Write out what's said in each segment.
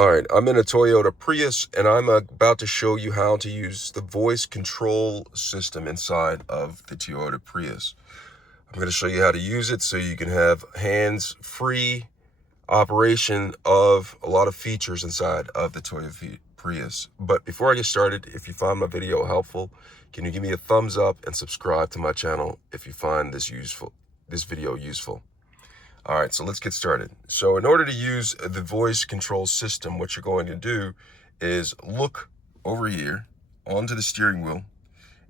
All right, I'm in a Toyota Prius, and I'm about to show you how to use the voice control system inside of the Toyota Prius. I'm going to show you how to use it so you can have hands-free operation of a lot of features inside of the Toyota Prius. But before I get started, if you find my video helpful, can you give me a thumbs up and subscribe to my channel if you find this video useful? All right, so let's get started. So in order to use the voice control system, what you're going to do is look over here onto the steering wheel.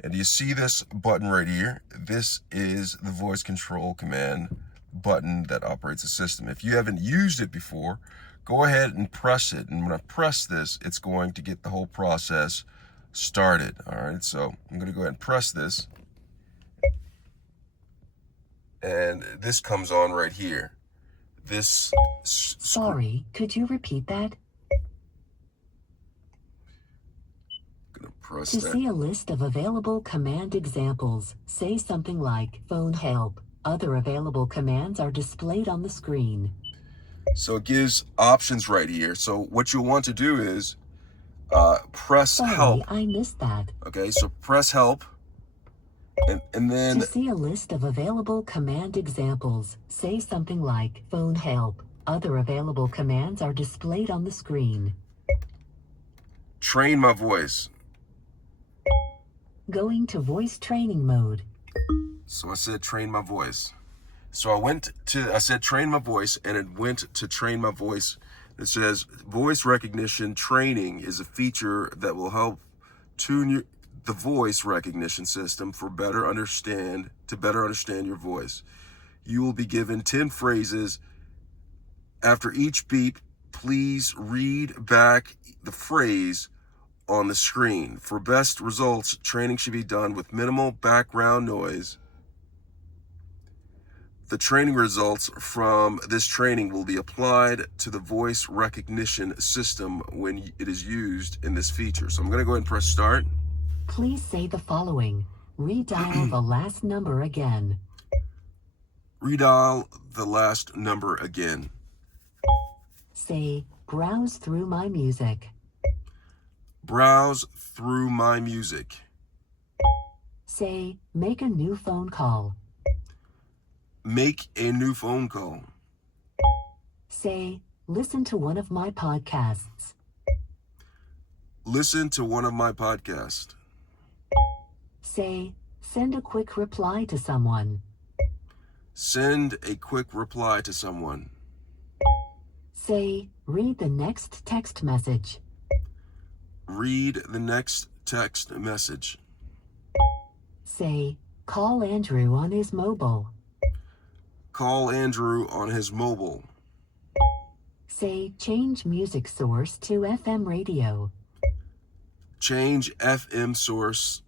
And do you see this button right here? This is the voice control command button that operates the system. If you haven't used it before, go ahead and press it. And when I press this, it's going to get the whole process started. All right, so I'm going to go ahead and press this. And this comes on right here. Sorry, could you repeat that? Gonna press To that. see a list of available command examples, say something like phone help. Other available commands are displayed on the screen. So it gives options right here. So what you'll want to do is press help. Sorry, I missed that. Okay, so press help. And then To see a list of available command examples, say something like phone help. Other available commands are displayed on the screen. train my voice. Going to voice training mode. So I said train my voice. So I said train my voice, and it went to train my voice. It says voice recognition training is a feature that will help tune the voice recognition system to better understand your voice. You will be given 10 phrases. After each beep, please read back the phrase on the screen. For best results, training should be done with minimal background noise. The training results from this training will be applied to the voice recognition system when it is used in this feature. So I'm going to go ahead and press start. Please say the following. Redial the last number again. Redial the last number again. Say, browse through my music. Browse through my music. Say, make a new phone call. Make a new phone call. Say, listen to one of my podcasts. Listen to one of my podcasts. Say, send a quick reply to someone. Send a quick reply to someone. Say, read the next text message. Read the next text message. Say, call Andrew on his mobile. Call Andrew on his mobile. Say, change music source to FM radio. Change FM source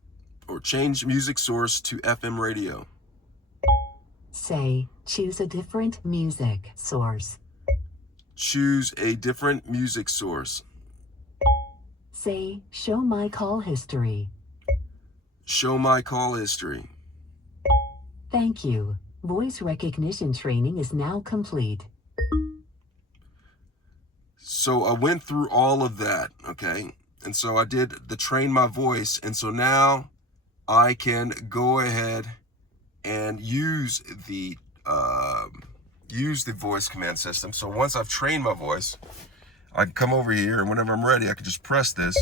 or change music source to FM radio. Say, choose a different music source. Choose a different music source. Say, show my call history. Show my call history. Thank you. Voice recognition training is now complete. So I went through all of that, okay? And so I did the train my voice, and so now I can go ahead and use the voice command system. So once I've trained my voice, I can come over here, and whenever I'm ready, I can just press this.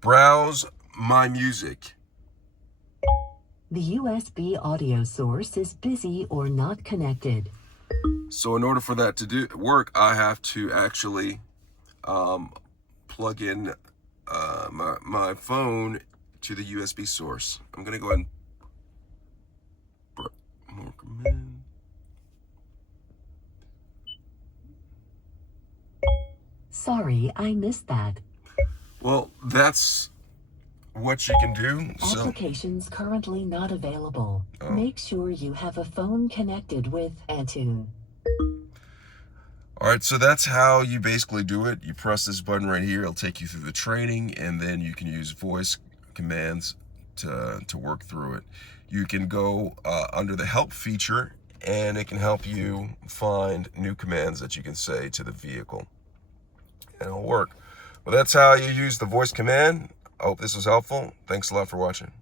Browse my music. The USB audio source is busy or not connected. So in order for that to work, I have to actually plug in my phone to the USB source. I'm going to go ahead and more command. Sorry, I missed that. Well, that's what you can do. Applications currently not available. Make sure you have a phone connected with Antune. All right, so that's how you basically do it. You press this button right here. It'll take you through the training, and then you can use voice commands to work through it. You can go under the help feature and it can help you find new commands that you can say to the vehicle, and it'll work. Well, that's how you use the voice command. I hope this was helpful. Thanks a lot for watching.